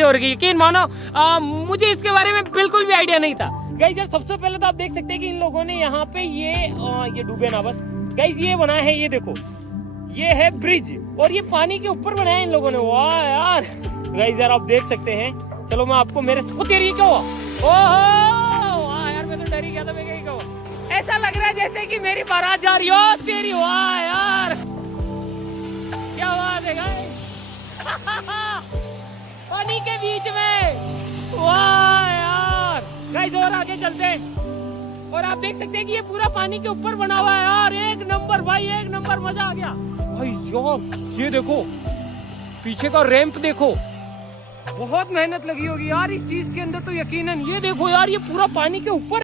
चीजें हो रही है, यकीन मानो मुझे इसके बारे में बिल्कुल भी आइडिया नहीं था। गाइस यार सबसे पहले तो आप देख सकते हैं कि इन लोगों ने यहाँ पे ये डूबे ना बस। गाइस ये बनाया है, ये देखो ये है ब्रिज, और ये पानी के ऊपर बनाया है इन लोगों ने। वाह यार गाइस यार आप देख सकते हैं। चलो मैं आपको मेरे तेरी क्या हुआ, ओहो वाह यार मैं तो डर ही गया था, मैं क्या हुआ। ऐसा लग रहा है जैसे कि मेरी बारात जा रही हो तेरी। वाह यार क्या बात है गाइस पानी के बीच में। वाह यार गाइस और आगे चलते हैं, और आप देख सकते हैं कि ये पूरा पानी के ऊपर बना हुआ है यार। एक नंबर भाई, एक नंबर, मजा आ गया भाई यार। ये देखो पीछे का रैंप देखो, बहुत मेहनत लगी होगी यार इस चीज के अंदर तो यकीनन। ये देखो यार ये पूरा पानी के ऊपर